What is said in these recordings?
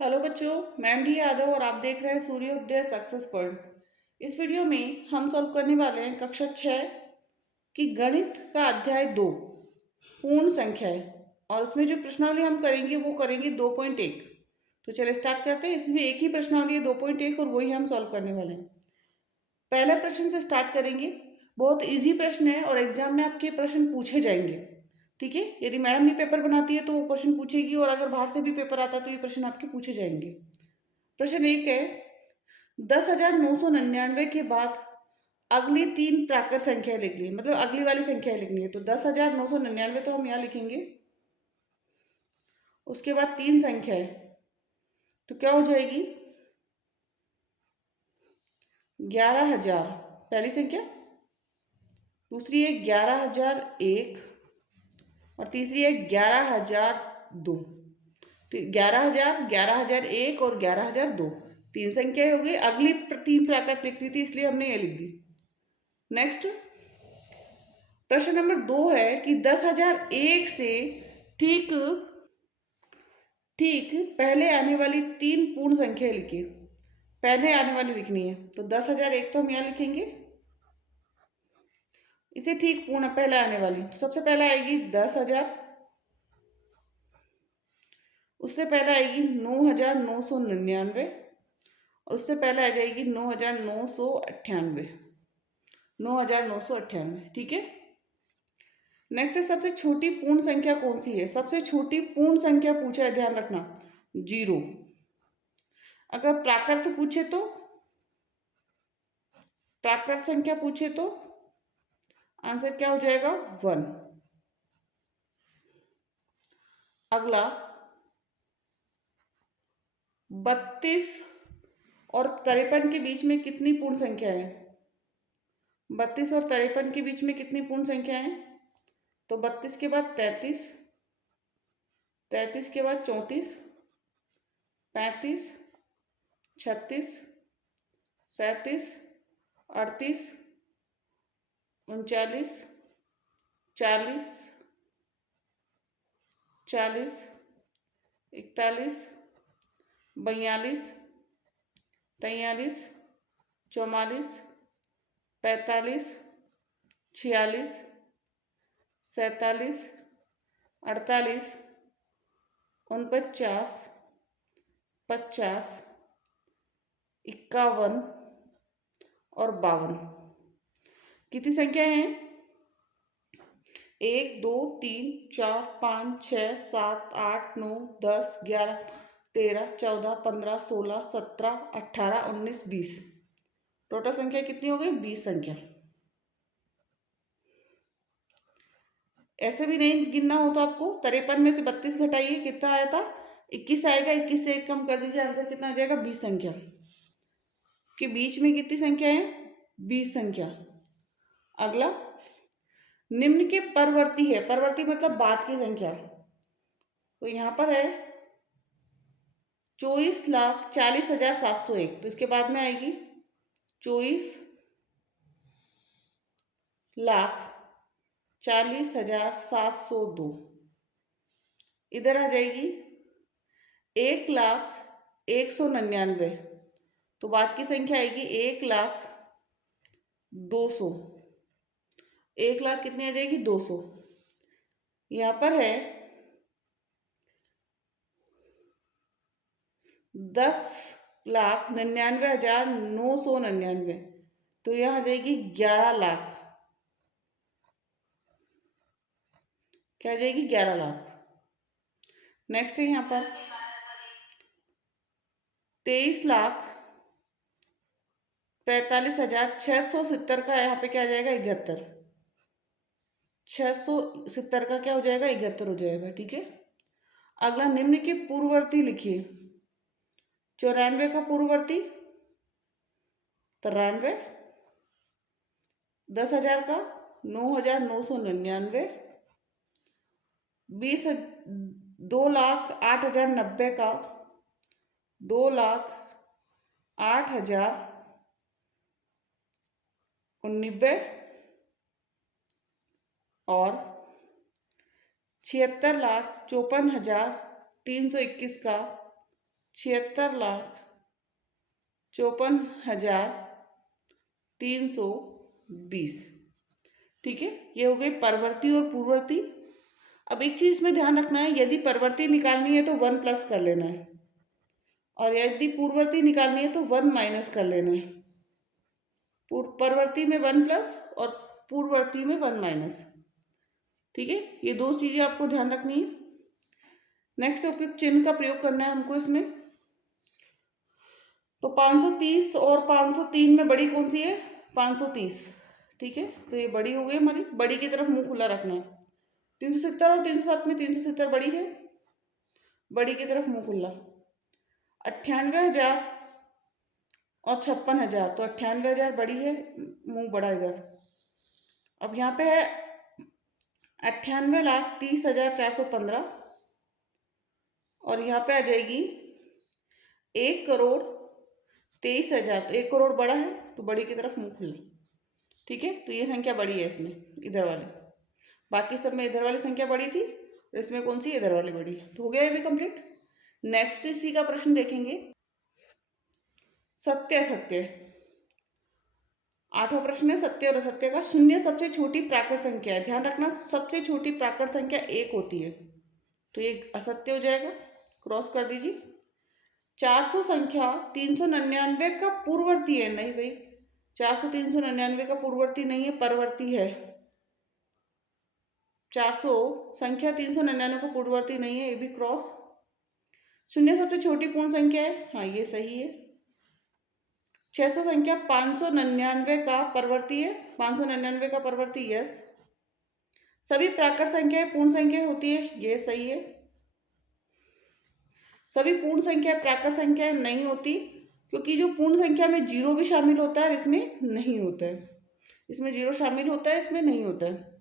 Hello बच्चों, मैं M D Yadav और आप देख रहे हैं सूर्योदय सक्सेस पॉइंट। इस वीडियो में हम सॉल्व करने वाले हैं कक्षा 6 की गणित का अध्याय 2 पूर्ण संख्याएं। और उसमें जो प्रश्नावली हम करेंगे वो करेंगे 2.1। तो चलिए स्टार्ट करते हैं। इसमें एक ही प्रश्नावली है 2.1 और वही हम सॉल्व करने वाले हैं। पहले प्रश्न से स्टार्ट करेंगे। बहुत इजी प्रश्न है और एग्जाम में आपके प्रश्न पूछे जाएंगे। ठीक है, यदि मैडम भी पेपर बनाती है तो वो क्वेश्चन पूछेगी और अगर बाहर से भी पेपर आता है तो ये प्रश्न आपके पूछे जाएंगे। प्रश्न एक है, 10,999 के बाद अगली तीन प्राकृत संख्या लिख ली, मतलब अगली वाली संख्या लिखनी है। तो 10,999 तो हम यहाँ लिखेंगे, उसके बाद तीन संख्या है तो क्या हो जाएगी 11,000 पहली संख्या, दूसरी है 11,001 और तीसरी है 11,002। तो 11,000, 11,001 और 11,002 तीन संख्या हो गई। अगली तीन प्राकृत लिखनी थी इसलिए हमने ये लिख दी। नेक्स्ट प्रश्न नंबर 2 है कि 10,001 से ठीक ठीक पहले आने वाली तीन पूर्ण संख्या लिखिए। पहले आने वाली लिखनी है तो 10,001 तो हम यहाँ लिखेंगे, इसे ठीक पूर्ण पहले आने वाली तो सबसे पहले आएगी 10,000, उससे पहले आएगी 9,999 और उससे पहले आ जाएगी 9,998। 9,998, ठीक है। नेक्स्ट है सबसे छोटी पूर्ण संख्या कौन सी है। सबसे छोटी पूर्ण संख्या पूछा है, ध्यान रखना, 0। अगर प्राकृत पूछे तो, प्राकृत संख्या पूछे तो आंसर क्या हो जाएगा 1। अगला 32 और 53 के बीच में कितनी पूर्ण संख्या है। 32 और 53 के बीच में कितनी पूर्ण संख्या है। तो 32 के बाद 33, 33 के बाद 34, 35, 36, 37, 38, 39, 40, 40, 41, 42, 43, 44, 45, 46, 47, 48, 49, 50, 51 और 52। कितनी संख्या है। 1 2 3 4 5 6 7 8 9 10 11 13 14 15 16 17 18 19 20। टोटल संख्या कितनी हो गई 20 संख्या। ऐसे भी नहीं गिनना हो तो आपको 53 में से 32 घटाइए, कितना आया था 21 आएगा। 21 से एक कम कर दीजिए, आंसर कितना आ जाएगा 20 संख्या। के बीच में कितनी संख्या है 20 संख्या। अगला निम्न के परवर्ती है, परवर्ती मतलब बाद की संख्या। तो यहाँ पर है 24,40,701, तो इसके बाद में आएगी 24,40,702। इधर आ जाएगी 1,01,199, तो बाद की संख्या आएगी 1,02,00। 1,00,000 कितनी आ जाएगी 200। यहाँ पर है 10,99,999, तो यहाँ आ जाएगी 11,00,000। क्या आ जाएगी 11,00,000। नेक्स्ट है यहाँ पर 23,45,670 का यहाँ पे क्या आ जाएगा 71। 670 का क्या हो जाएगा 71 हो जाएगा, ठीक है। अगला निम्न के पूर्ववर्ती लिखिए। 94 का पूर्ववर्ती 93, 10,000 का 9,999, 2,08,090 का 2,08,019 और 76,54,321 का 76,54,320। ठीक है, ये हो गई परवर्ती और पूर्ववर्ती। अब एक चीज़ में ध्यान रखना है, यदि परवर्ती निकालनी है तो 1 प्लस कर लेना है, और यदि पूर्ववर्ती निकालनी है तो 1 माइनस कर लेना है। परवर्ती में 1 प्लस और पूर्ववर्ती में 1 माइनस। ठीक है, ये दो चीज़ें आपको ध्यान रखनी है। नेक्स्ट टॉपिक, चिन्ह का प्रयोग करना है हमको इसमें। तो 530 और 503 में बड़ी कौन सी है? 530। ठीक है, तो ये बड़ी हो गई हमारी, बड़ी की तरफ मुंह खुला रखना है। 370 और 307 में 370 बड़ी है, बड़ी की तरफ मुंह खुला। 98,000 और 56,000, तो 98,000 बड़ी है, मुंह बड़ा इधर। अब यहाँ पे है 98,30,415, और यहाँ पे आ जाएगी 1,23,000, तो 1 करोड़ बड़ा है, तो बड़ी की तरफ मुंह खुला। ठीक है, तो ये संख्या बड़ी है इसमें, इधर वाली। बाकी सब में इधर वाली संख्या बड़ी थी, और इसमें कौन सी? इधर वाली बड़ी है। तो हो गया ये भी कंप्लीट। नेक्स्ट इसी का प्रश्न देखेंगे, सत्य असत्य। 8वां प्रश्न है सत्य और असत्य का। शून्य सबसे छोटी प्राकृत संख्या है, ध्यान रखना, सबसे छोटी प्राकृत संख्या 1 होती है, तो ये असत्य हो जाएगा, क्रॉस कर दीजिए। 400 संख्या 399 का पूर्ववर्ती है, नहीं भाई, 400 399 का पूर्ववर्ती नहीं है, परवर्ती है। 400 संख्या 399 का पूर्ववर्ती नहीं है, ये भी क्रॉस। शून्य सबसे छोटी पूर्ण संख्या है, हाँ ये सही है। 600 संख्या 599 का परवर्ती है, 599 का परवर्ती, यस। सभी प्राकृत संख्याएं पूर्ण संख्या होती है, ये सही है। सभी पूर्ण संख्या प्राकृत संख्या नहीं होती, क्योंकि जो पूर्ण संख्या में जीरो भी शामिल होता है, इसमें नहीं होता है। इसमें जीरो शामिल होता है, इसमें नहीं होता है।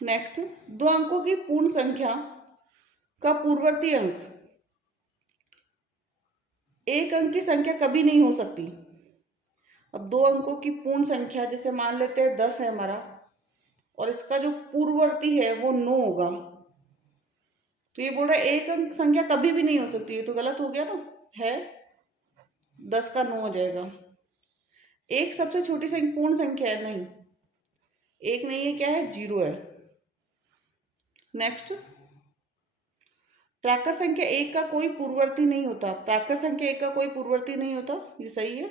नेक्स्ट, 2 अंकों की पूर्ण संख्या का पूर्ववर्ती अंक 1 अंक की संख्या कभी नहीं हो सकती। अब 2 अंकों की पूर्ण संख्या, जैसे मान लेते हैं 10 है हमारा, और इसका जो पूर्ववर्ती है वो 9 होगा, तो ये बोल रहा है 1 अंक संख्या कभी भी नहीं हो सकती, ये तो गलत हो गया ना, है 10 का 9 हो जाएगा। 1 सबसे छोटी पूर्ण संख्या है, नहीं 1 नहीं है, क्या है? 0 है। नेक्स्ट, प्राकृत संख्या 1 का कोई पूर्ववर्ती नहीं होता, प्राकृत संख्या 1 का कोई पूर्ववर्ती नहीं होता, ये सही है।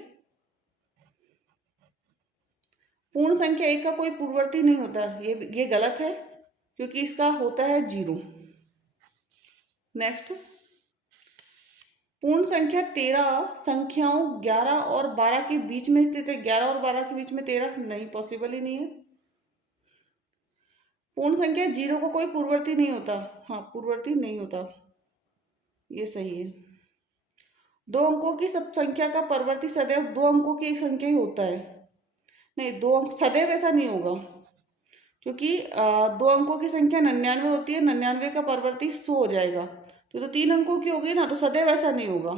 पूर्ण संख्या 1 का कोई पूर्ववर्ती नहीं होता, ये गलत है, क्योंकि इसका होता है 0। नेक्स्ट, पूर्ण संख्या 13 संख्याओं 11 और 12 के बीच में स्थित है, 11 और 12 के बीच में 13 नहीं, पॉसिबल ही नहीं है। पूर्ण संख्या 0 का कोई पूर्ववर्ती नहीं होता, हाँ पूर्ववर्ती नहीं होता, ये सही है। 2 अंकों की सब संख्या का परवर्ती सदैव 2 अंकों की एक संख्या ही होता है, नहीं 2 अंक सदैव ऐसा नहीं होगा, क्योंकि 2 अंकों की संख्या 99 होती है, 99 का परवर्ती 100 हो जाएगा, तो 3 अंकों की होगी ना, तो सदैव ऐसा नहीं होगा।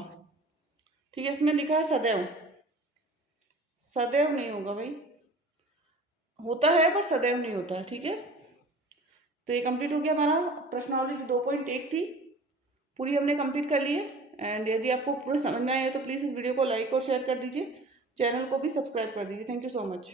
ठीक है, इसमें लिखा है सदैव, सदैव नहीं होगा भाई, होता है पर सदैव नहीं होता। ठीक है, तो ये कंप्लीट हो गया हमारा प्रश्नावली जो 2.1 थी, पूरी हमने कंप्लीट कर ली है। एंड यदि आपको पूरा समझ में आया है तो प्लीज़ इस वीडियो को लाइक और शेयर कर दीजिए, चैनल को भी सब्सक्राइब कर दीजिए। Thank you so much.